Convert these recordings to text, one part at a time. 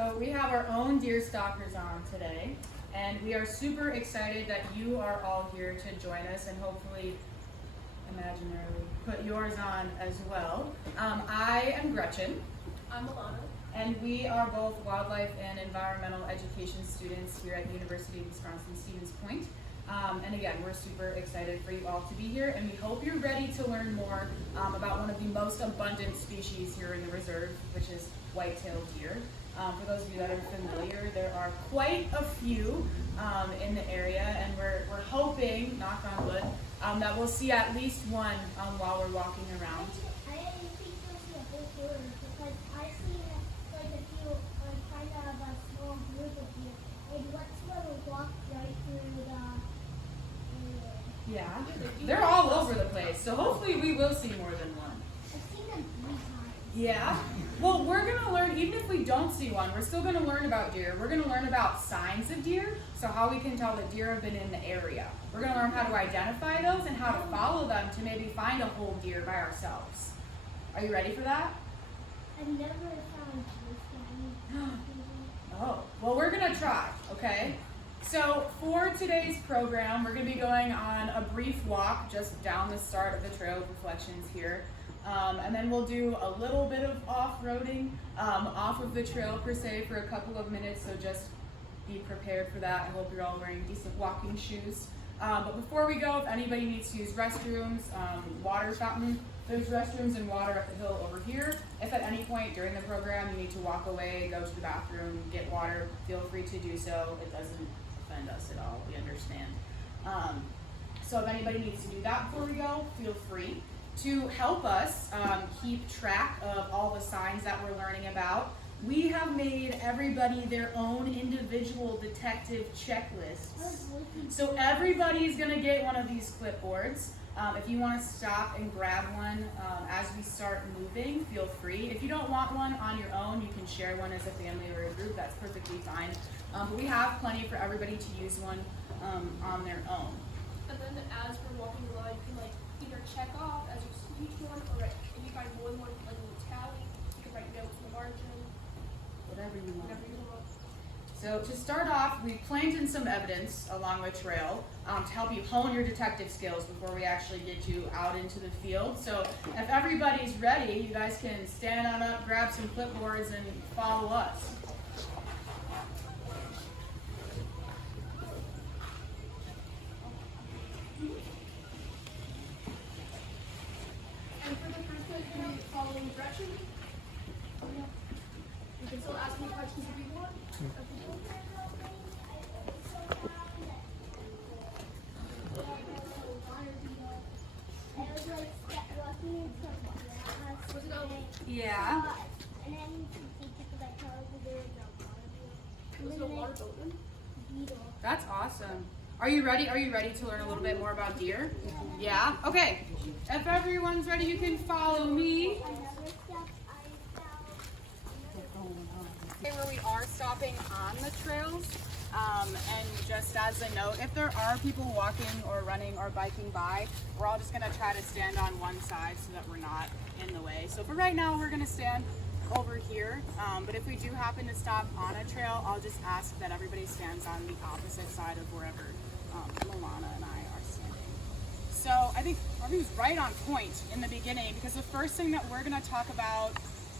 So we have our own deer stalkers on today, and we are super excited that you are all here to join us and hopefully imaginarily put yours on as well. I am Gretchen. I'm Milana. And we are both wildlife and environmental education students here at the University of Wisconsin-Stevens Point. And again, we're super excited for you all to be here, and we hope you're ready to learn more about one of the most abundant species here in the reserve, which is white-tailed deer. For those of you that are familiar, there are quite a few in the area, and we're hoping, knock on wood, that we'll see at least one while we're walking around. I didn't think you'll see a whole herd because I see like a few, kind of a small group of deer, and let's walk right through the area. Yeah, they're all over the place, so hopefully we will see more than one. I've seen them 3 times. Yeah? Well, we're going to learn, even if we don't see one, we're still going to learn about deer. We're going to learn about signs of deer, so how we can tell that deer have been in the area. We're going to learn how to identify those and how to follow them to maybe find a whole deer by ourselves. Are you ready for that? I've never found deer. Oh, well, we're going to try, okay? So for today's program, we're going to be going on a brief walk just down the start of the Trail of Reflections here. And then we'll do a little bit of off-roading off of the trail per se for a couple of minutes, so just be prepared for that. I hope you're all wearing decent walking shoes. But before we go, if anybody needs to use restrooms, water fountain, there's restrooms and water up the hill over here. If at any point during the program you need to walk away, go to the bathroom, get water, feel free to do so. It doesn't offend us at all, we understand. So if anybody needs to do that before we go, feel free. To help us keep track of all the signs that we're learning about, we have made everybody their own individual detective checklists. So everybody's going to get one of these clipboards. If you want to stop and grab one as we start moving, feel free. If you don't want one on your own, you can share one as a family or a group. That's perfectly fine. But we have plenty for everybody to use one on their own. And then as we're walking around, you can either check off as you see each one, or if you find more than one, like a little tally, you can write notes in the margin. Whatever you want. Whatever you want. So to start off, we planted some evidence along the trail to help you hone your detective skills before we actually get you out into the field. So if everybody's ready, you guys can stand on up, grab some clipboards, and follow us. And for the first one, you're going to be following Gretchen. You can still ask me questions if you want. What's it going? Yeah. And then they took that car over there and Was it a water boatman? beetle. That's awesome. Are you ready? Are you ready to learn a little bit more about deer? Yeah? Okay. If everyone's ready, you can follow me. Another step I found. Where we are stopping on the trails, and just as a note, if there are people walking or running or biking by, we're all just going to try to stand on one side so that we're not in the way. So for right now, we're going to stand over here, but if we do happen to stop on a trail, I'll just ask that everybody stands on the opposite side of wherever Milana and I are standing. So I think everything's right on point in the beginning, because the first thing that we're going to talk about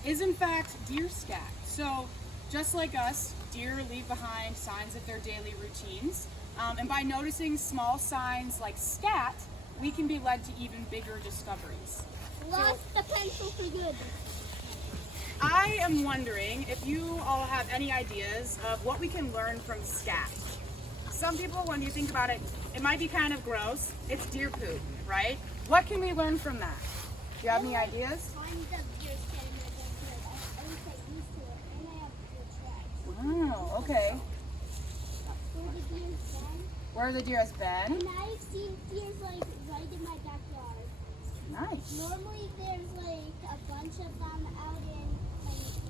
is in fact deer scat. So just like us, deer leave behind signs of their daily routines, and by noticing small signs like scat, we can be led to even bigger discoveries. Lost the pencil for good. I am wondering if you all have any ideas of what we can learn from scat. Some people, when you think about it, it might be kind of gross. It's deer poop, right? What can we learn from that? Do you have any ideas? Wow, okay. Where the deer has been? And I've seen deer right in my backyard. Nice. Normally there's a bunch of them out in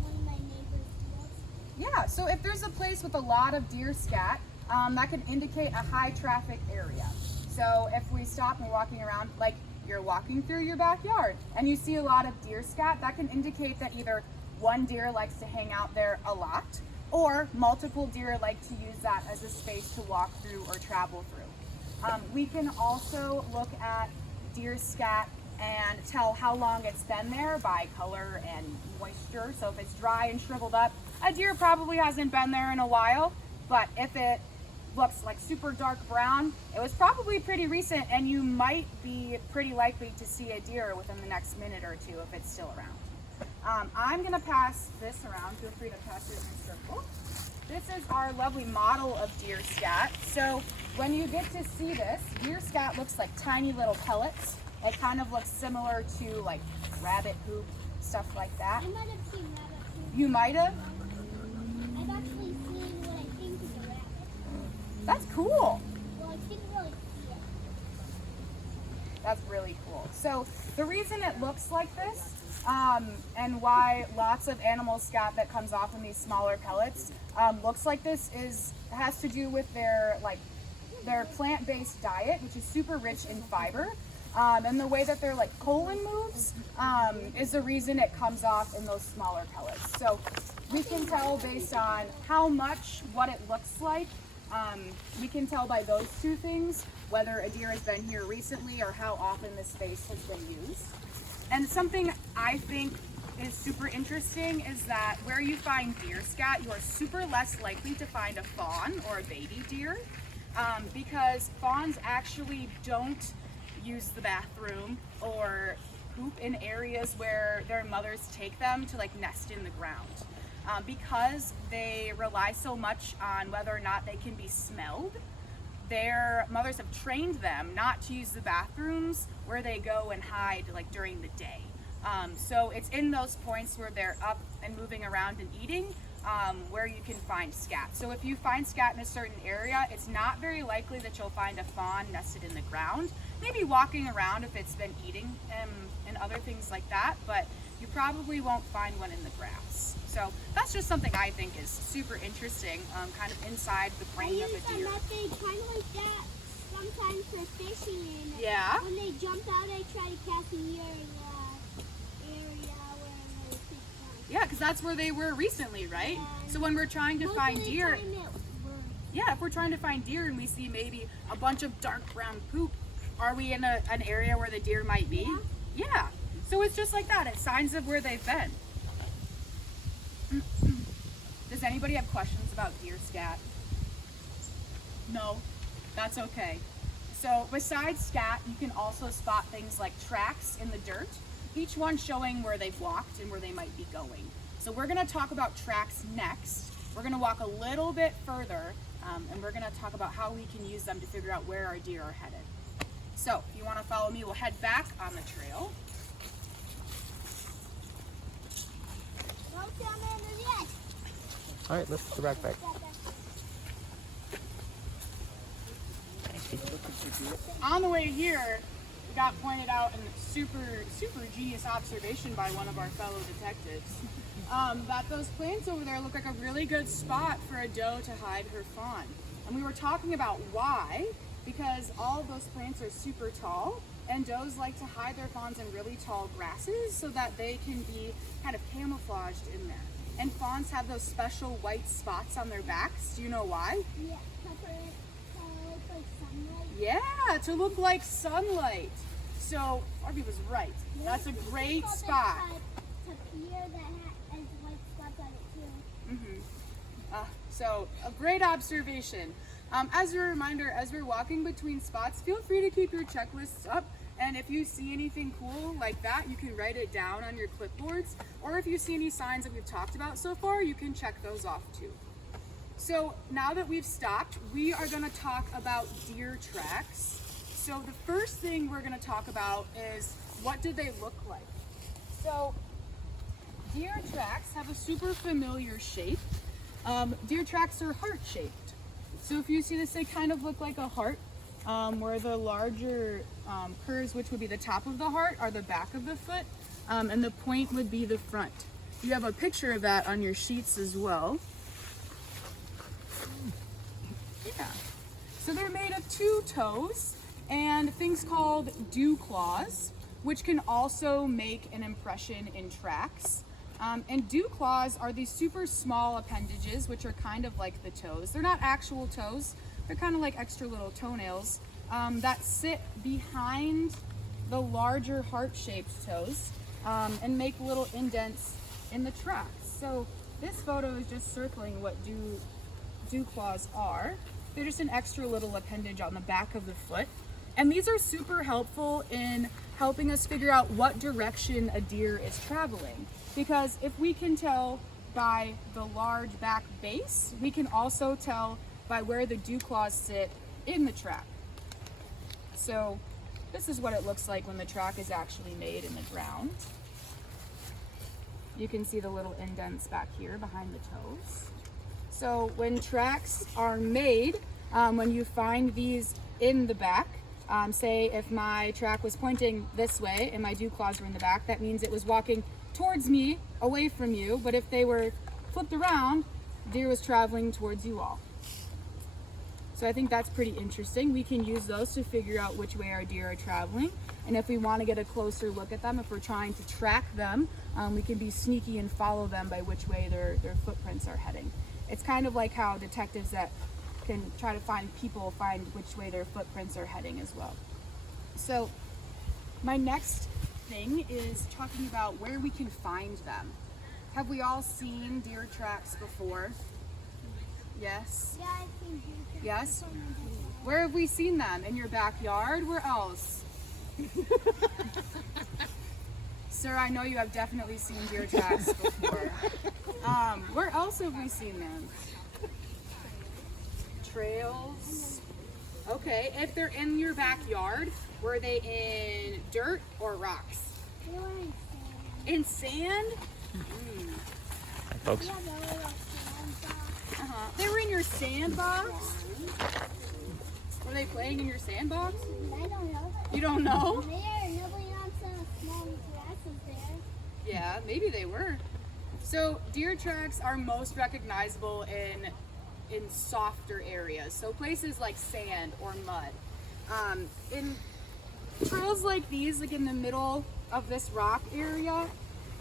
one of my neighbor's fields. Yeah, so if there's a place with a lot of deer scat, that can indicate a high traffic area. So if we stop and we're walking around, like you're walking through your backyard and you see a lot of deer scat, that can indicate that either one deer likes to hang out there a lot, or multiple deer like to use that as a space to walk through or travel through. We can also look at deer scat and tell how long it's been there by color and moisture. So if it's dry and shriveled up, a deer probably hasn't been there in a while, but if it looks like super dark brown, it was probably pretty recent, and you might be pretty likely to see a deer within the next minute or two if it's still around. I'm gonna pass this around. Feel free to pass it in a circle. This is our lovely model of deer scat. So when you get to see this, deer scat looks like tiny little pellets. It kind of looks similar to like rabbit poop, stuff like that. I might have seen rabbit poop. You might have? I've actually seen what I think is a rabbit. That's cool. Well, I didn't really see it. That's really cool. So the reason it looks like this, and why lots of animal scat that comes off in these smaller pellets looks like this has to do with their plant-based diet, which is super rich in fiber. And the way that their colon moves is the reason it comes off in those smaller pellets. So we can tell based on how much, what it looks like. We can tell by those two things whether a deer has been here recently or how often this space has been used. And something I think is super interesting is that where you find deer scat, you are super less likely to find a fawn or a baby deer because fawns actually don't use the bathroom or poop in areas where their mothers take them to nest in the ground. Because they rely so much on whether or not they can be smelled, their mothers have trained them not to use the bathrooms where they go and hide during the day. So it's in those points where they're up and moving around and eating where you can find scat. So if you find scat in a certain area, it's not very likely that you'll find a fawn nested in the ground. Maybe walking around if it's been eating and other things like that, but you probably won't find one in the grass. So that's just something I think is super interesting, kind of inside the brain of a deer. I use a method kind of like that sometimes for fishing. And Yeah? when they jump out, I try to catch them here in the area where they fish from. Yeah, because that's where they were recently, right? Yeah. So when we're trying to Most find of the deer, time it works. yeah, if we're trying to find deer and we see maybe a bunch of dark brown poop, are we in an area where the deer might be? Yeah. Yeah. So it's just like that. It's signs of where they've been. Does anybody have questions about deer scat? No? That's okay. So besides scat, you can also spot things like tracks in the dirt, each one showing where they've walked and where they might be going. So we're going to talk about tracks next. We're going to walk a little bit further and we're going to talk about how we can use them to figure out where our deer are headed. So if you want to follow me, we'll head back on the trail. Don't tell me the yes. All right, lift the backpack. On the way here, we got pointed out in super genius observation by one of our fellow detectives that those plants over there look like a really good spot for a doe to hide her fawn. And we were talking about why, because all of those plants are super tall, and does like to hide their fawns in really tall grasses so that they can be kind of camouflaged in there. And fawns have those special white spots on their backs. Do you know why? Yeah, look like sunlight. Yeah, to look like sunlight. So Harvey was right. That's a great spot. Tapir that has white spots on it too. So a great observation. As a reminder, as we're walking between spots, feel free to keep your checklists up. And if you see anything cool like that, you can write it down on your clipboards. Or if you see any signs that we've talked about so far, you can check those off too. So now that we've stopped, we are going to talk about deer tracks. So the first thing we're going to talk about is what do they look like? So deer tracks have a super familiar shape. Deer tracks are heart-shaped. So if you see this, they kind of look like a heart, where the larger curves, which would be the top of the heart, are the back of the foot, and the point would be the front. You have a picture of that on your sheets as well. Yeah. So they're made of 2 toes and things called dew claws, which can also make an impression in tracks. And dew claws are these super small appendages, which are kind of like the toes. They're not actual toes. They're kind of like extra little toenails that sit behind the larger heart-shaped toes and make little indents in the tracks. So this photo is just circling what dew claws are. They're just an extra little appendage on the back of the foot. And these are super helpful in helping us figure out what direction a deer is traveling. Because if we can tell by the large back base, we can also tell by where the dew claws sit in the track. So this is what it looks like when the track is actually made in the ground. You can see the little indents back here behind the toes. So when tracks are made, when you find these in the back, say if my track was pointing this way and my dew claws were in the back, that means it was walking towards me, away from you. But if they were flipped around, deer was traveling towards you all. So I think that's pretty interesting. We can use those to figure out which way our deer are traveling. And if we want to get a closer look at them, if we're trying to track them, we can be sneaky and follow them by which way their footprints are heading. It's kind of like how detectives that can try to find people find which way their footprints are heading as well. So my next thing is talking about where we can find them. Have we all seen deer tracks before? Yes? Yeah, I've seen deer. Yes? Where have we seen them? In your backyard? Where else? Sir, I know you have definitely seen deer tracks before. Where else have we seen them? Trails. Okay, if they're in your backyard, were they in dirt or rocks? They were in sand. In sand? Hi, folks. Yeah, they were like sandbox. They were in your sandbox? Were they playing in your sandbox? I don't know. You don't know? There, nobody else on small grasses there. Yeah, maybe they were. So deer tracks are most recognizable in softer areas, so places like sand or mud. In trails like these, like in the middle of this rock area,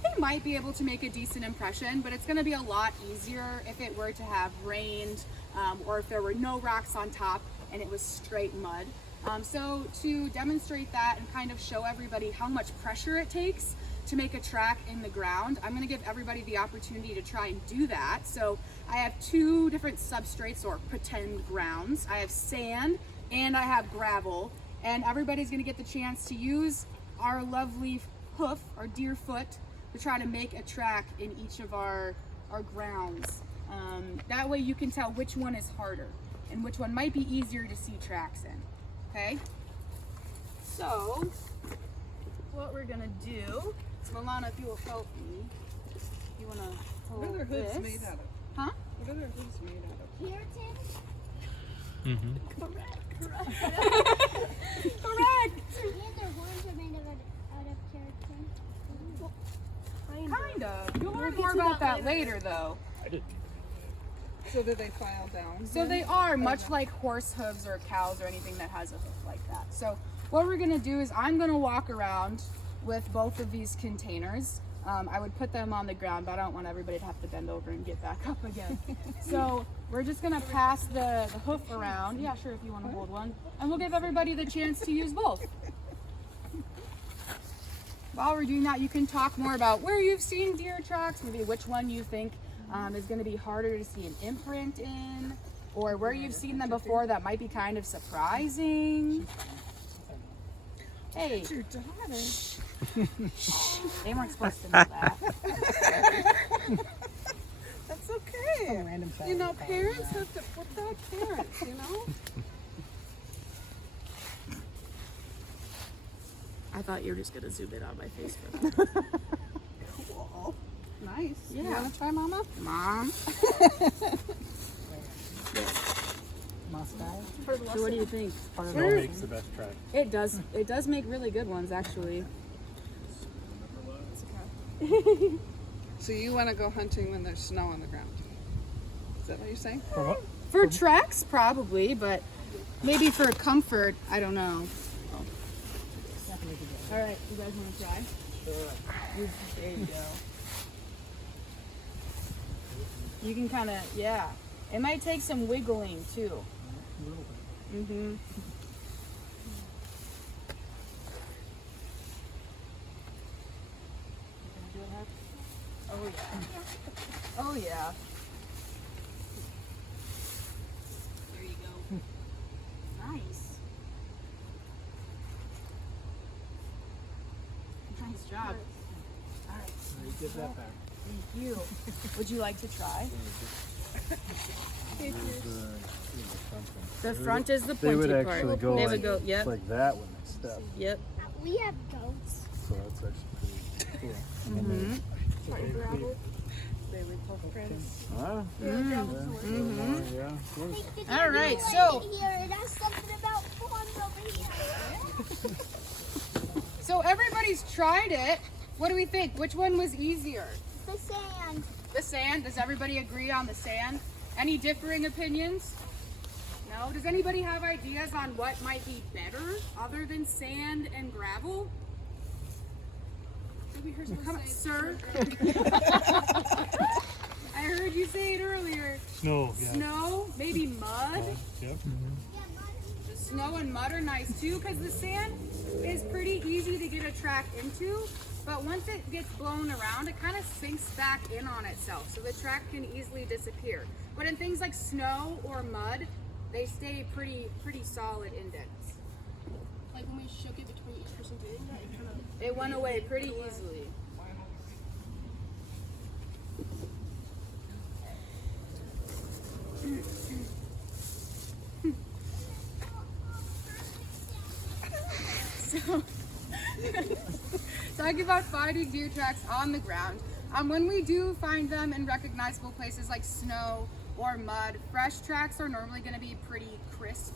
they might be able to make a decent impression, but it's going to be a lot easier if it were to have rained or if there were no rocks on top and it was straight mud. So to demonstrate that and kind of show everybody how much pressure it takes to make a track in the ground, I'm going to give everybody the opportunity to try and do that. So I have two different substrates or pretend grounds. I have sand and I have gravel, and everybody's going to get the chance to use our lovely hoof, our deer foot, to try to make a track in each of our grounds. That way you can tell which one is harder and which one might be easier to see tracks in. Okay? So what we're going to do, Milana, if you will help me, you want to hold What are their hooves this. made out of? Huh? What are their hooves made out of? Keratin? Mm-hmm. Correct! Yeah, their horns are made out of keratin. Kind of. You'll learn more about that later, though. I did. So that they file down? So they are, much like horse hooves or cows or anything that has a hoof like that. So what we're going to do is I'm going to walk around with both of these containers. I would put them on the ground, but I don't want everybody to have to bend over and get back up again. So we're just going to pass the hoof around. Yeah, sure, if you want to hold one. And we'll give everybody the chance to use both. While we're doing that, you can talk more about where you've seen deer tracks, maybe which one you think is going to be harder to see an imprint in, or where you've seen them before that might be kind of surprising. Hey, Your daughter. they weren't supposed to know that. That's okay. You know, parents have to protect parents, you know? I thought you were just going to zoom in on my face for that. Cool. Nice. You Yeah. want to try, Mama? Mom, so what do you think? Snow makes the best track. It does make really good ones, actually. So you want to go hunting when there's snow on the ground? Is that what you're saying? For what? For tracks, probably, but maybe for comfort, I don't know. All right, you guys want to try? Sure. There you go. You can kind of, yeah. It might take some wiggling too. A little bit. Mm-hmm. Oh yeah. Oh yeah. There you go. Nice. Nice job. All right. You get that back. Thank you. Would you like to try? The front is the They would pointy actually part. go They like, would go, yep, like that when they step. yep. We have goats. So that's actually pretty cool. Mm-hmm. They would poke prints. Huh? Mm-hmm. Yeah. Good. All right, Right so here, it has something about pawns over here. so everybody's tried it. What do we think? Which one was easier? The sand. The sand. Does everybody agree on the sand? Any differing opinions? No? Does anybody have ideas on what might be better other than sand and gravel? Did we hear someone Come on, say sir. I heard you say it earlier. Snow. Yeah. Snow, maybe mud. Yep. Snow and mud are nice too because the sand is pretty easy to get a track into, but once it gets blown around, it kind of sinks back in on itself, so the track can easily disappear. But in things like snow or mud, they stay pretty solid indents. Like when we shook it between each person doing that, it kind of. It went away pretty easily. So, talking about finding deer tracks on the ground. When we do find them in recognizable places like snow or mud, fresh tracks are normally going to be pretty crisp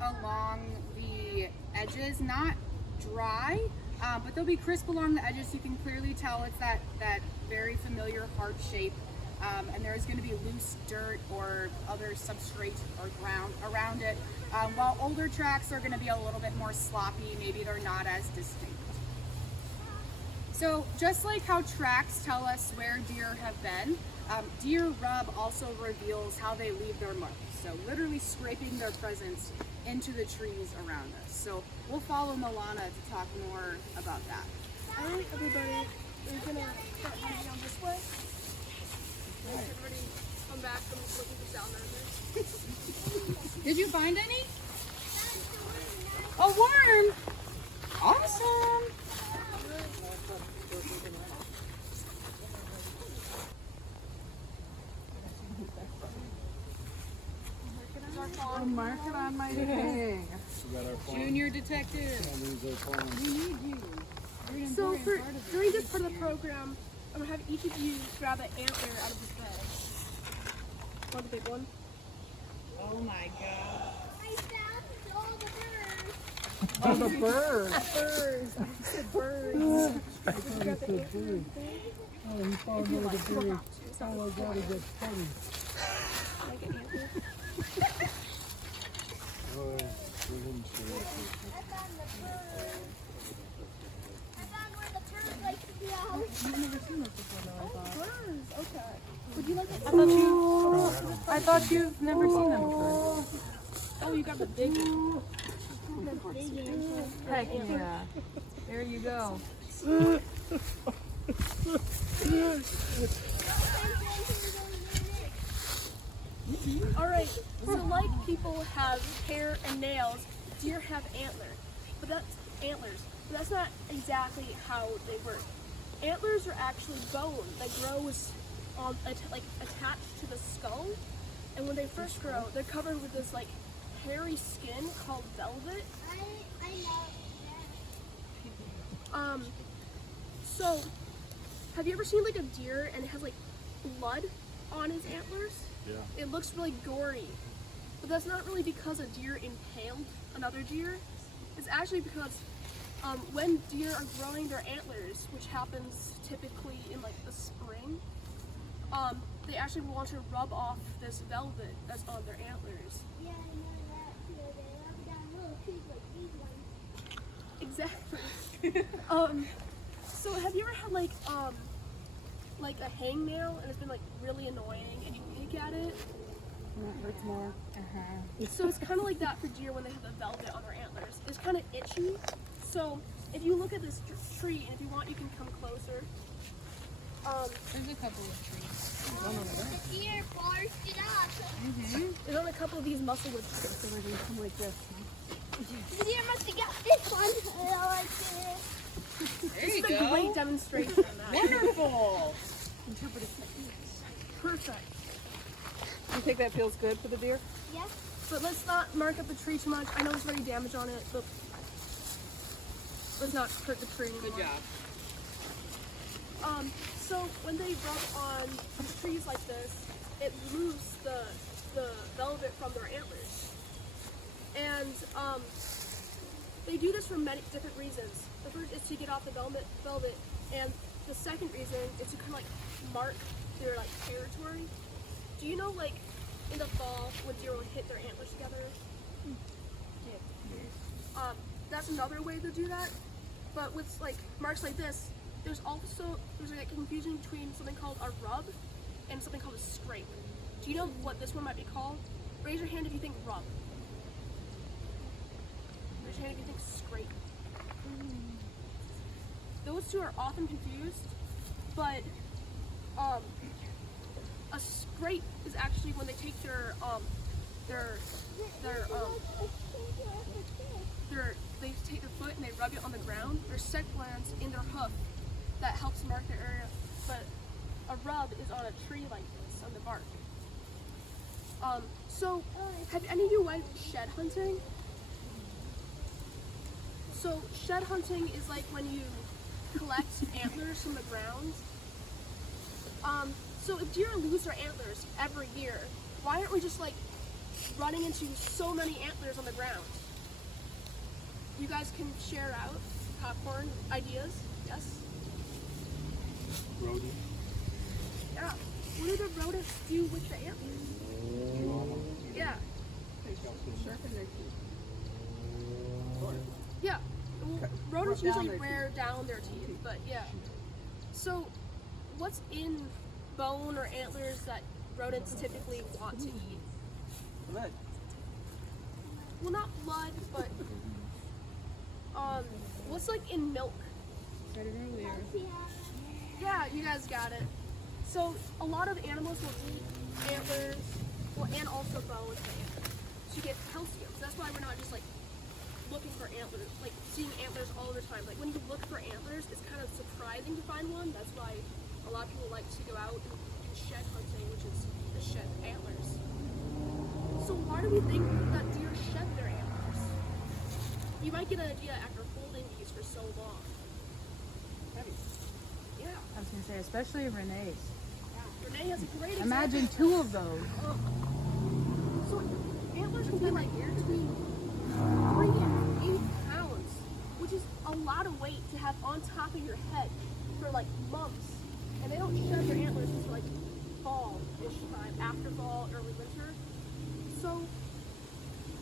along the edges, not dry, but they'll be crisp along the edges. So you can clearly tell it's that very familiar heart shape. And there's going to be loose dirt or other substrate or ground around it, while older tracks are going to be a little bit more sloppy. Maybe they're not as distinct. So just like how tracks tell us where deer have been, deer rub also reveals how they leave their marks. So literally scraping their presence into the trees around us. So we'll follow Milana to talk more about that. I think everybody is gonna start heading down this way. Everybody come back from looking for sound numbers. Did you find any? A worm! Awesome! I'll mark it on my thing. We got our phone. Junior detective. Can't lose our phone. We need you. You're an So important for part of it. during this part of the program, I'm gonna have each of you grab an antler out of this bag. One big one. Oh my god. I found all the birds. Oh, the bird. Birds. I said birds. Oh, he found one of the birds. Oh my god, he got funny. Like an antler. Oh, we didn't see it. I found the birds. I found where the birds like to be out. I've never seen this before though, I thought. Birds. Okay. Would you like it? I thought you've never seen them before. Oh, you got the big one. Heck yeah. There you go. All right. So like people have hair and nails, deer have antlers. But that's not exactly how they work. Antlers are actually bone that grows attached to the skull, and when they first grow, they're covered with this like hairy skin called velvet. I know. So have you ever seen like a deer and it has like blood on his antlers? Yeah. It looks really gory, but that's not really because a deer impaled another deer. It's actually because when deer are growing their antlers, which happens typically in like the spring, they actually want to rub off this velvet that's on their antlers. Yeah, I know that too. They rub down little trees like these ones. Exactly. So have you ever had like like a hangnail and it's been like really annoying and you pick at it. It hurts more. So it's kind of like that for deer when they have the velvet on their antlers. It's kind of itchy. So if you look at this tree, and if you want, you can come closer. There's a couple of trees. The deer barged it up. There's on a couple of these musclewood trees. So we're going to come like this. The deer must have got this one. I like this. There This you is a go. great demonstration of that. Wonderful. Interpretive techniques. Perfect. You think that feels good for the deer? Yes. But let's not mark up the tree too much. I know there's already damage on it, but let's not hurt the tree anymore. Good job. So when they rub on trees like this, it removes the velvet from their antlers. And they do this for many different reasons. The first is to get off the velvet, and the second reason is to kind of like mark their like territory. Do you know, like, in the fall when deer will hit their antlers together? That's another way to do that. But with like marks like this, there's like a confusion between something called a rub and something called a scrape. Do you know what this one might be called? Raise your hand if you think rub. Raise your hand if you think scrape. Those two are often confused, but a scrape is actually when they take they take their foot and they rub it on the ground. There's scent glands in their hoof that helps mark their area, but a rub is on a tree like this, on the bark. So have any of you went shed hunting? So shed hunting is like when you collect antlers from the ground. So if deer lose their antlers every year, why aren't we just like running into so many antlers on the ground? You guys can share out popcorn ideas, yes? Rodent. Yeah. What do the rodents do with the antlers? Yeah. Sharpen their teeth. Yeah. Well, rodents Rub down usually their wear down their teeth, but yeah. So, what's in bone or antlers that rodents typically want to eat? Blood. Well, not blood, but what's like in milk? Said it earlier. Yeah, you guys got it. So a lot of animals will eat antlers, well, and also bones and antlers to get calcium. So that's why we're not just like looking for antlers, like seeing antlers all the time. Like when you look for antlers, it's kind of surprising to find one. That's why a lot of people like to go out and do shed hunting, which is the shed antlers. So why do we think that deer shed their antlers? You might get an idea after holding these for so long. Yeah. I was gonna say, especially Renee's. Renee has a great example. Imagine two of those. So antlers can be like between 3 and 8 pounds, which is a lot of weight to have on top of your head for like months. And they don't shed their antlers until like fall-ish time, after fall, early winter. So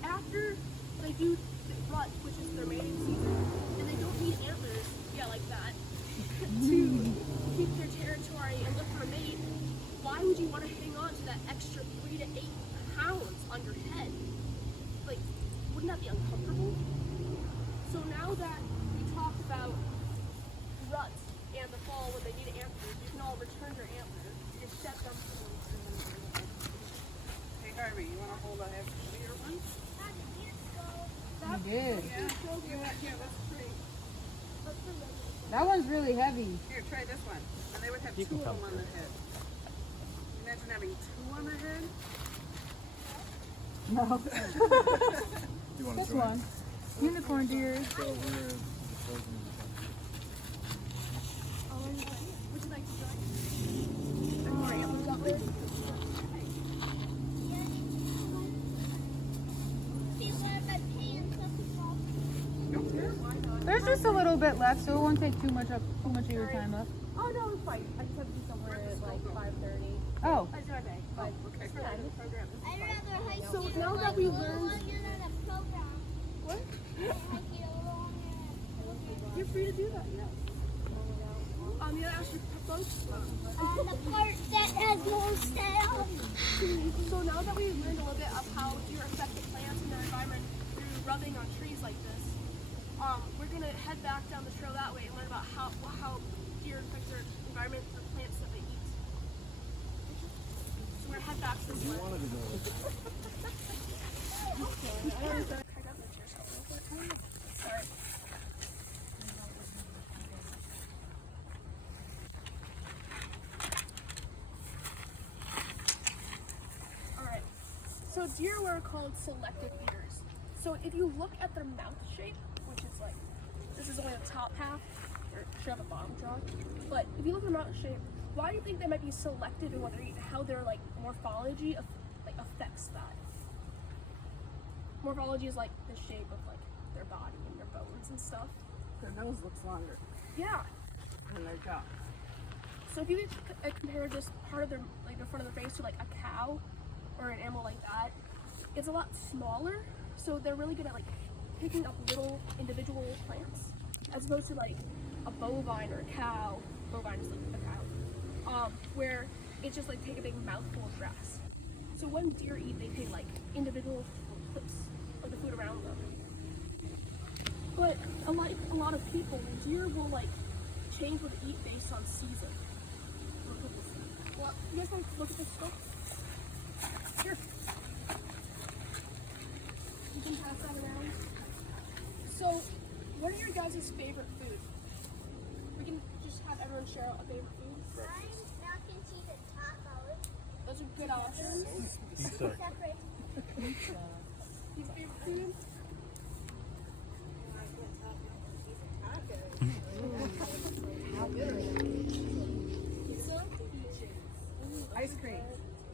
after they do the rut, which is their mating season, and they don't need antlers, yeah, like that, to keep their territory and look for a mate, why would you want to hang on to that extra 3 to 8 pounds on your head? Like, wouldn't that be uncomfortable? So now that we talked about ruts and the fall when they need antlers, you can all return your antlers and shed them. Hey Harvey, you want to hold a heavier one? You did. Yeah. You want? Here, let's try. That one's really heavy. Here, try this one. And they would have You two can of them come on the head. Imagine having two on the head. No. You want This to join? one. Unicorn deer. So we're just closing Would you like to join? And more antlers out there? There's just a little bit left, so it won't take too much of your time up. Oh no, it's fine. I just have to be somewhere at like 5:30. Oh. I do my bag, but Okay. it's for the program. I'd rather hike So it now like that we a little learned- longer than a program. What? Hike it a little longer than a program. You're free to do that, yeah. You gotta ask your phone The part that has no stem. So now that we've learned a little bit of how deer affect the plants and their environment through rubbing on trees like this, we're gonna head back down the trail that way and learn about how deer affect their environment through plants that they eat. So we're gonna head back this way. Sorry. Alright, so deer were called selective eaters. So if you look at their mouth shape, which is like, this is only the top half, or should have a bottom jaw, but if you look at their mouth shape, why do you think they might be selective in what they eat, how their like morphology affects that? Morphology is like the shape of like their body and their bones and stuff. Their nose looks longer Yeah. than their jaw. So if you compare just part of their, like the front of their face to like a cow or an animal like that, it's a lot smaller. So they're really good at like picking up little individual plants, as opposed to like a bovine or a cow. Bovine is like a cow, where it's just like take a big mouthful of grass. So when deer eat, they take like individual clips of the food around them. But unlike a lot of people, deer will like change what they eat based on season. Well, you guys want to look at this stuff? Here. You can pass that around. So, what are your guys' favorite food? We can just have everyone share a favorite food. Mine's mac and cheese and tacos. Those are good options. Separate. Your favorite food? Pizza? Ice cream.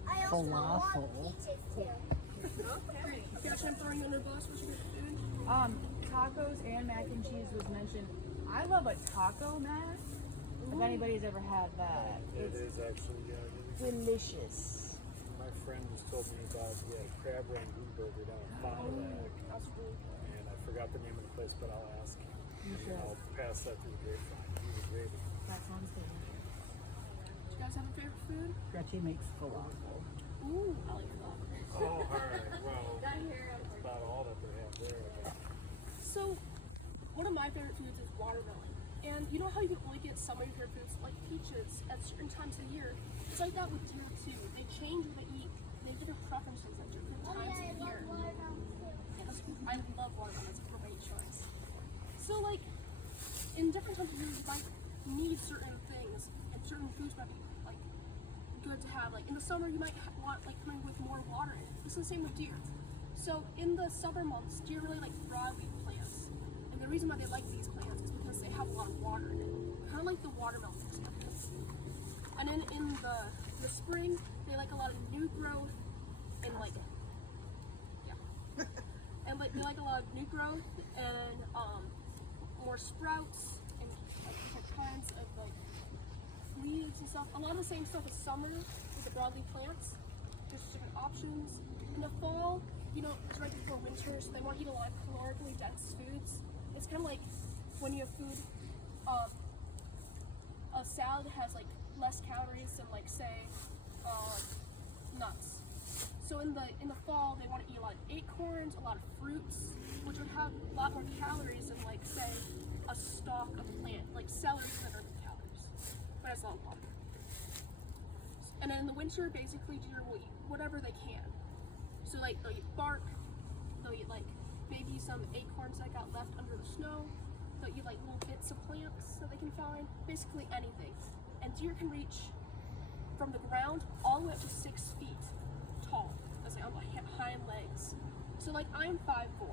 I also love Falafel. peaches too. Okay. Gretchen, I'm throwing you under the bus. What's your favorite food? Tacos and mac and cheese was mentioned. I love a taco mac. If anybody's ever had that, It it's is actually, delicious. my friend just told me about crab rangoon burger down in Fond du Lac. That's really good. And I forgot the name of the place, but I'll ask him. And I'll pass that through the grapevine. He was raving. That sounds good. Do you guys have a favorite food? Gretchen makes falafel. Ooh, I like that. Oh, all right. Well, that's about all that they have there. But So, one of my favorite foods is watermelon. And you know how you can only get some of your favorite foods, like peaches, at certain times of the year? It's like that with deer too. They change what they eat. They have different preferences at different Oh times yeah, I of the love year. watermelon too. I love watermelon. It's a great choice. So, like, in different times of year, you might need certain things, and certain foods might be like good to have. Like in the summer, you might want like coming with more water in it. It's the same with deer. So in the summer months, deer really like broadleaf plants, and the reason why they like these plants is because they have a lot of water in it, kind of like the watermelon experience. And then in the spring, they like a lot of new growth and like and like they like a lot of new growth and more sprouts and like different kinds of like leaves and stuff. A lot of the same stuff as summer with the broadleaf plants. There's different options. In the fall, you know, it's right before winter, so they want to eat a lot of calorically dense foods. It's kind of like when you have food, a salad has like less calories than like say nuts. So in the fall, they want to eat a lot of acorns, a lot of fruits, which would have a lot more calories than like say a stalk of a plant, like celery has 100 calories, but it's a lot longer. And then in the winter, basically deer will eat whatever they can. So like they'll eat bark, they'll eat like maybe some acorns that got left under the snow, they'll eat like little bits of plants that they can find, basically anything. And deer can reach from the ground all the way up to 6 feet tall, that's like on my hind legs. So like I'm 5'4".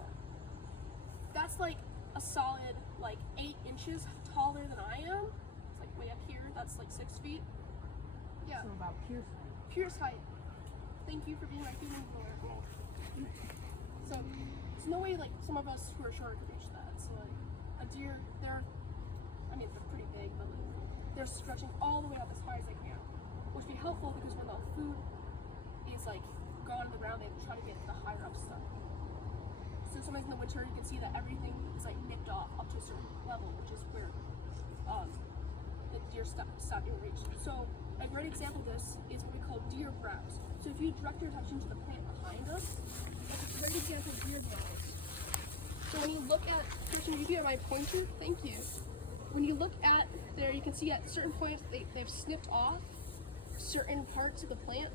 That's like a solid like 8 inches taller than I am. It's like way up here, that's like 6 feet. Yeah. So about Pierce height. Pierce height. Thank you for being my human ruler. So there's no way like some of us who are shorter could reach that. So like a deer, they're pretty big, but like, they're stretching all the way up as high as they can, which would be helpful because when the food is like gone to the ground, they try to get the higher up stuff. So sometimes in the winter, you can see that everything is like nipped off up to a certain level, which is where the deer stop your reach. So a great example of this is what we call deer brows. So if you direct your attention to the plant behind us, that's a great example of deer brows. So when you look at, Gretchen, you get my pointer? Thank you. When you look at there, you can see at certain points they've snipped off certain parts of the plant.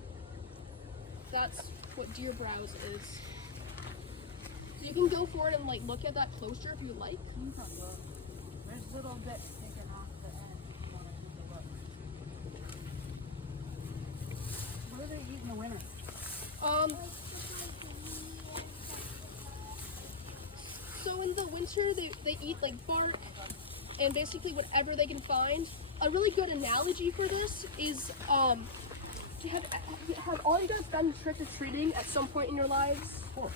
That's what deer brows is. You can go forward and like look at that closer if you like. You can look. There's little bits taken off the end. If you want to take a look. What do they eat in the winter? So in the winter they eat like bark and basically whatever they can find. A really good analogy for this is have all you guys done trick-or-treating at some point in your lives? Of course.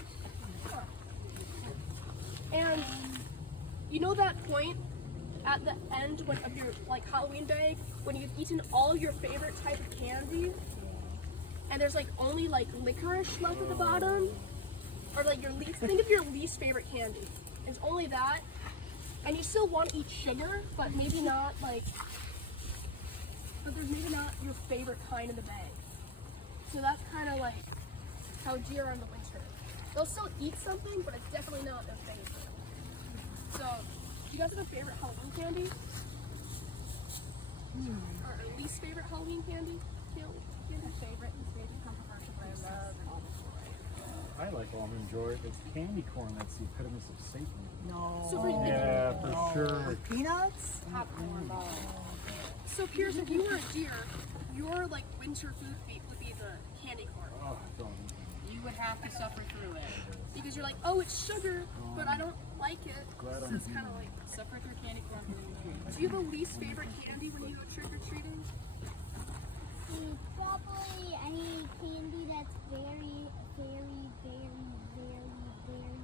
And you know that point at the end of your like Halloween bag when you've eaten all your favorite type of candy and there's like only like licorice left at the bottom? Or like your least, think of your least favorite candy. It's only that, and you still want to eat sugar, but maybe not like, but there's maybe not your favorite kind in the bag. So that's kind of like how deer are in the winter. They'll still eat something, but it's definitely not their favorite. So, do you guys have a favorite Halloween candy? Or a least favorite Halloween candy? Favorite controversial, but I love I like almond joy. It's candy corn. That's the epitome of Satan. No. So for you, Yeah, for sure. Peanuts? Popcorn balls. So Piers, if you were a deer, your like winter food would be the candy corn. Oh, don't. You would have to suffer through it. Because you're like, oh, it's sugar, but I don't like it. Glad So I'm it's kind of like, Suffer through candy corn for the winter. do you have a least favorite candy when you go trick-or-treating? Probably any candy that's very, very, very, very, very,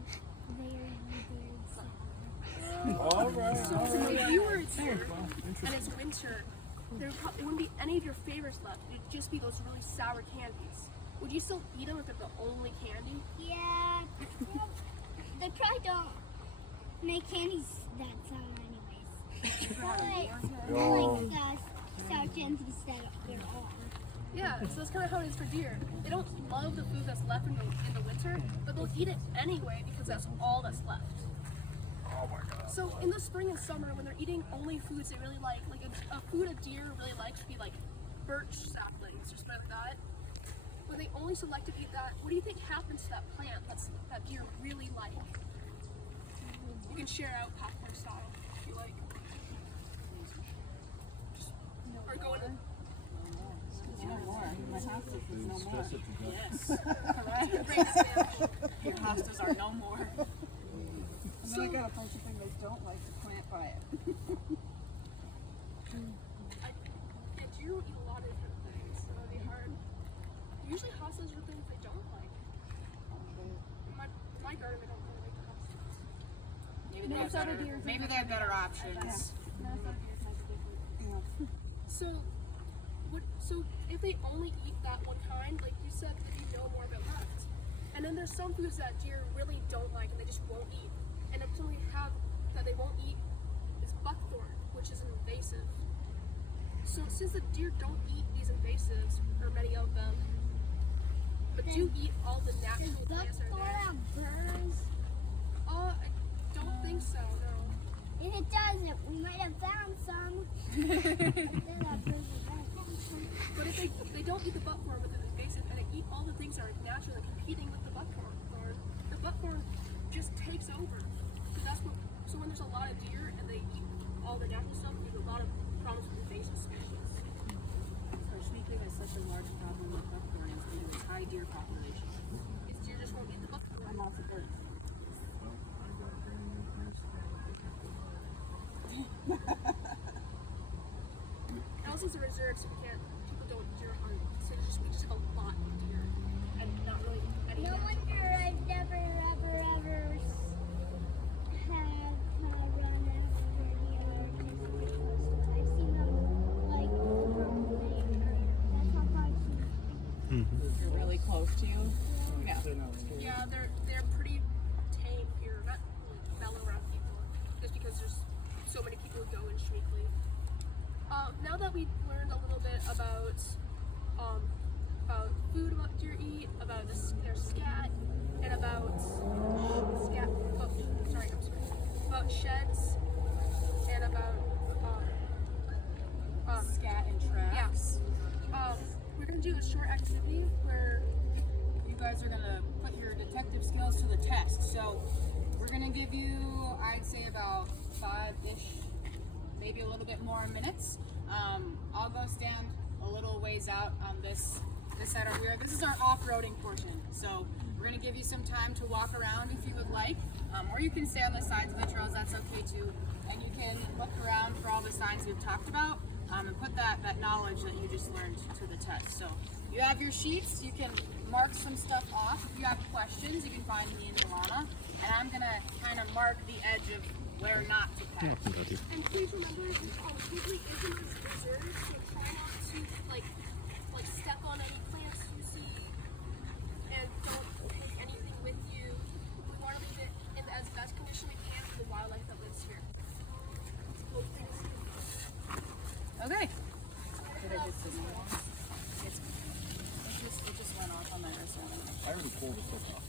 very, very sour. All right. So if you were a deer and it's winter, there wouldn't be any of your favorites left. It'd just be those really sour candies. Would you still eat them if they're the only candy? Yeah, they probably don't make candies that sour anyways. Probably like sour candies that they're all. Yeah, so that's kind of how it is for deer. They don't love the food that's left in the winter, but they'll eat it anyway because that's all that's left. Oh my God. So in the spring and summer, when they're eating only foods they really like a food a deer really likes would be like birch saplings or something like that. When they only select to eat that, what do you think happens to that plant that deer really like? You can share out popcorn style if you like. Or go in. No more. My hostas is no more. Stress it to death. Yes. Great example. Your hostas are no more. And then I So- got a bunch of things they don't like to plant by it. And deer will eat a lot of different things, so it'll be hard. Usually hostas are things they don't like. My garden, I don't really like the hostas. Maybe they have better options. So if they only eat that one kind, like you said, you know more about that. And then there's some foods that deer really don't like and they just won't eat. And something we have that they won't eat is buckthorn, which is an invasive. So since the deer don't eat these invasives, or many of them, but do eat all the natural plants that are there. Burns. I don't think so, no. If it doesn't, we might have found some. But if they don't eat the buckthorn with an invasive and they eat all the things that are naturally competing with the buckthorn, the buckthorn just takes over. So when there's a lot of deer and they eat all the natural stuff, there's a lot of problems with invasive species. So Schmeeckle has such a large problem with buckthorns due to its high deer population. It's deer just won't eat the buckthorn. And lots of birds. And also it's a reserve, so people don't deer hunt. So we just have a lot of deer and not really any. No wonder I've never, ever, ever have run after deer. I've seen them like from there. That's how far I've seen them. They're really close to you. Yeah. Yeah, they're pretty tame here, not really mellow around people, just because there's so many people who go in Schmeeckle. Now that we've learned a little bit about food about deer eat, about their scat, and about about sheds, and about Scat and tracks. we're gonna do a short activity where You guys are gonna put your detective skills to the test. So we're gonna give you, I'd say about 5-ish, maybe a little bit more minutes. I'll go stand a little ways out on this side over here. This is our off-roading portion. So we're gonna give you some time to walk around if you would like, or you can stay on the sides of the trails. That's okay too. And you can look around for all the signs we've talked about, and put that knowledge that you just learned to the test. So you have your sheets. You can mark some stuff off. If you have questions, you can find me in Milana, and I'm gonna kind of mark the edge of where not to pass. and please remember Wiggly isn't reserved, so try not to like step on any plants you see, and don't take anything with you. We want to leave it in as best condition we can for the wildlife that lives here. Okay. Did I just signal one? It just went off on my wrist. I already pulled the tip off.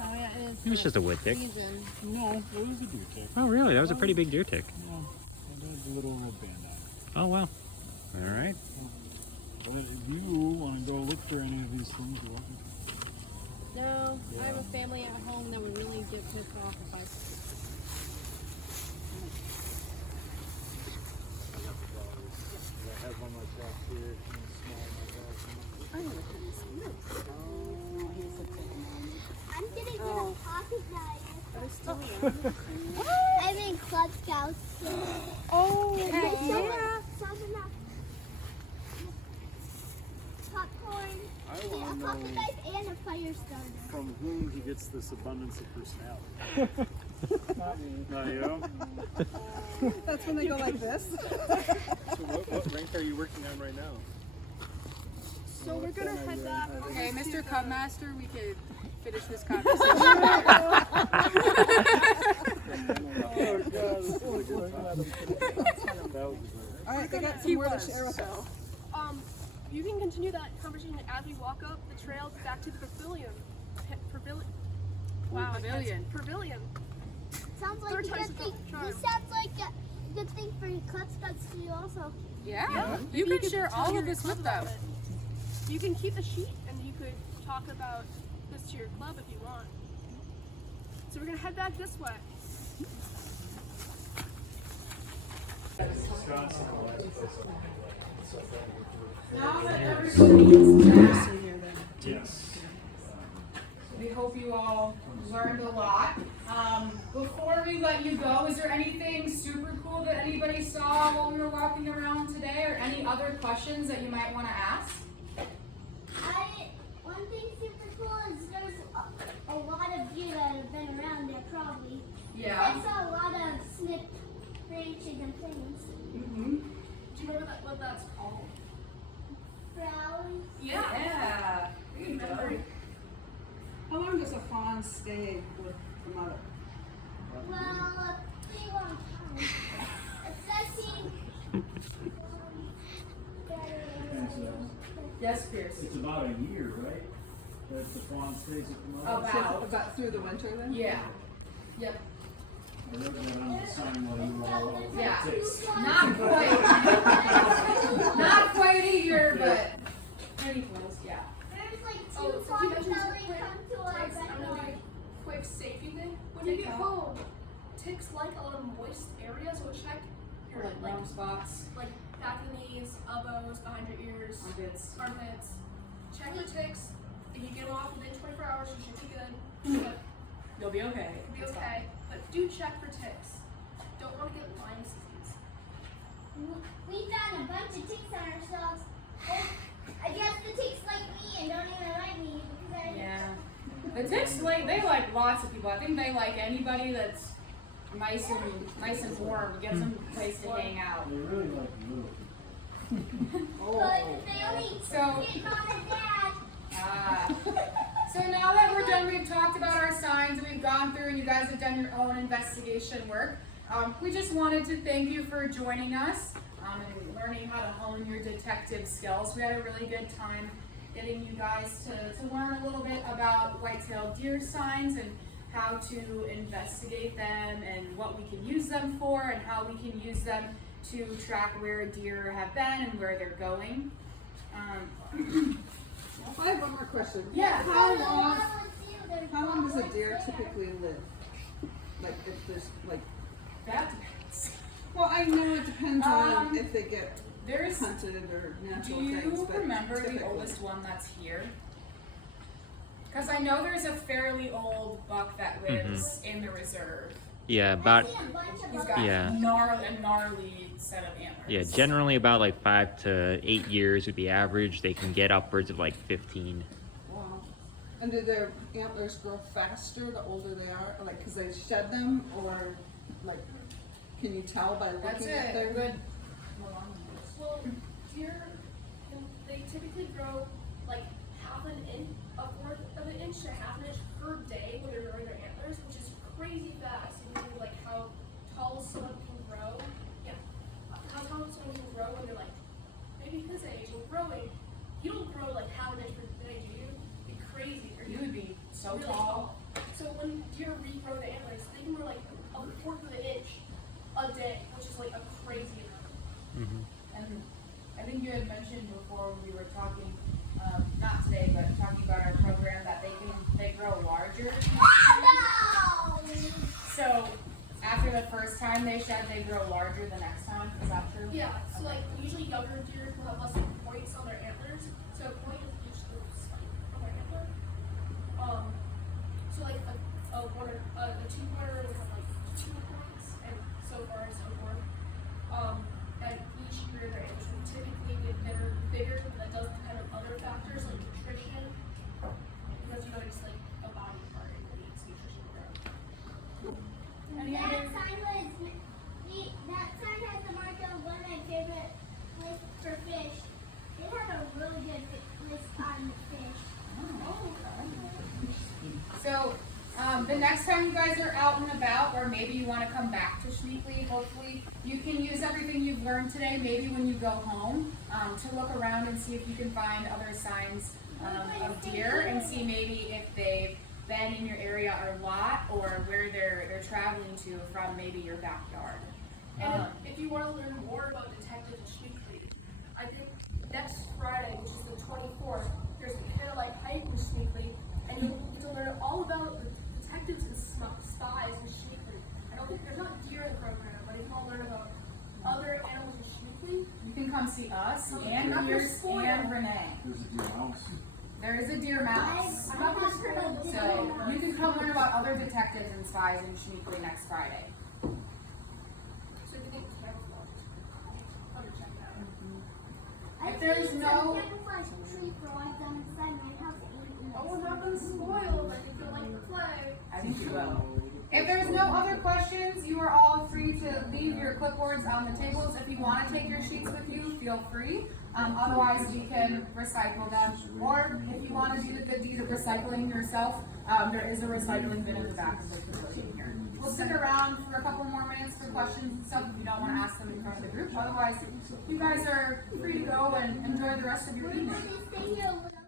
Oh yeah, it is. It was just a wood tick. Season. No, it was a deer tick. Oh, really? That was a pretty big deer tick. No, it had a little red band on it. Oh, wow. All right. But if you want to go look for any of these things, you're welcome. No, I have a family at home that would really get pissed off if I. I have one myself here, small myself. I'm gonna get a pocket knife. I'm in Club Scouts. Yeah. Popcorn, I a want to pocket know knife, and a fire starter. from whom he gets this abundance of personality. Not me. Not you? That's when they go like this. So what rank are you working on right now? So we're gonna head back. Okay, Mr. Cubmaster, we could finish this conversation. Oh, God, this is a good one. That was a All right, they got some more to share with us. You can continue that conversation as we walk up the trail back to the pavilion. Wow, Pavilion. Pavilion. Sounds like Third a time's good the thing. charm. This sounds like a good thing for Club Scouts to do also. Yeah, Maybe you can could share tell all your of this club with about them. it. You can keep the sheet and you could talk about this to your club if you want. So we're gonna head back this way. Now that everybody is back, yes. we hope you all learned a lot. Before we let you go, is there anything super cool that anybody saw while we were walking around today, or any other questions that you might want to ask? One thing super cool is there's a lot of deer that have been around there probably. Yeah. I saw a lot of snip branches and things. Mm-hmm. Do you remember what that's called? Flowers. Yeah. There you go. How long does a fawn stay with the mother? Well, a pretty long time. Assessing. Yes, Pierce. It's about a year, right? That the fawn stays with the mother. About through the winter then? Yeah. Yep. I wrote that on the sign while you were all over Yeah. the ticks. Not quite. Not quite a year, but pretty close. Yeah. There's like Oh, two so fawns you mentioned that come to our ticks. I'm gonna backyard. do a quick safety thing. When you get home, ticks like a lot of moist areas, so check your Like brown spots. like back of the knees, elbows, behind your ears, armpits. Check your ticks. If you get them off within 24 hours, you should be good. But You'll be okay. you'll be okay. But do check for ticks. Don't want to get Lyme disease. We found a bunch of ticks on ourselves. I guess the ticks like me and don't even like me because I. Yeah. The ticks they like lots of people. I think they like anybody that's nice and warm. Gives them a place to hang out. They really like little. But they only So- get mom and dad. So now that we're done, we've talked about our signs and we've gone through and you guys have done your own investigation work. We just wanted to thank you for joining us and learning how to hone your detective skills. We had a really good time getting you guys to learn a little bit about white-tailed deer signs and how to investigate them and what we can use them for and how we can use them to track where deer have been and where they're going. I have one more question. Yeah. How long does a deer typically live? Like if there's like. That depends. Well, I know it depends on if they get There's. hunted or natural Do you things, but remember the typically. oldest one that's here? Because I know there's a fairly old buck that lives in the reserve. Yeah, about He's got Yeah. a gnarly set of antlers. yeah, generally about like 5 to 8 years would be average. They can get upwards of like 15. Wow. And do their antlers grow faster the older they are? Like, because they shed them, or like, can you tell by looking That's at it. their? Good. Well, deer, they typically grow like half an inch, a fourth of an inch to half an inch per day when they're growing their antlers, which is crazy fast. If you think like how tall someone can grow, how tall someone can grow when they're like maybe his age or growing. You don't grow like half an inch per day, do you? It'd be crazy. You would be so Really tall. So when deer regrow the antlers, they can grow like a fourth of an inch a day, which is like a crazy amount. And I think you had mentioned before when we were talking, not today, but talking about our program that they grow larger. So after the first time they shed, they grow larger the next time. Is that true? Yeah, so like usually younger deer will have less points on their antlers. So a point is usually the spike on their antler. So like a 2-pointer will have like 2 points, and so far and so forth. And each year their antlers will typically get bigger, but that does depend on other factors like nutrition. Because you know it's like a body part and it needs nutrition to grow. That sign has the mark of one of my favorite lists for fish. They have a really good list on the fish. So the next time you guys are out and about, or maybe you want to come back to Schmeeckle, hopefully you can use everything you've learned today, maybe when you go home, to look around and see if you can find other signs of deer and see maybe if they've been in your area a lot or where they're traveling to from maybe your backyard. And if you want to learn more about detectives in Schmeeckle, I think next Friday, which is the 24th, there's a candlelight hike in Schmeeckle, and you'll get to learn all about the detectives and spies in Schmeeckle. I don't think there's not deer in the program, but if you want to learn about other animals in Schmeeckle, You can come see us I'm and not gonna Pierce spoil. and Renee. There is a deer mouse. I'm not going to spoil the So you can come learn about other detectives and spies in Schmeeckle next Friday. So you can take camouflage. Come and check it out. If there's no- camouflage tree frogs on the side of my house. Oh, we're not going to spoil, like if you like to play. I think you will. If there's no other questions, you are all free to leave your clipboards on the tables. If you want to take your sheets with you, feel free. Otherwise, we can recycle them. Or if you want to do the good deed of recycling yourself, there is a recycling bin in the back of the pavilion here. We'll sit around for a couple more minutes for questions and stuff if you don't want to ask them in front of the group. Otherwise, you guys are free to go and enjoy the rest of your evening. Stay here a little.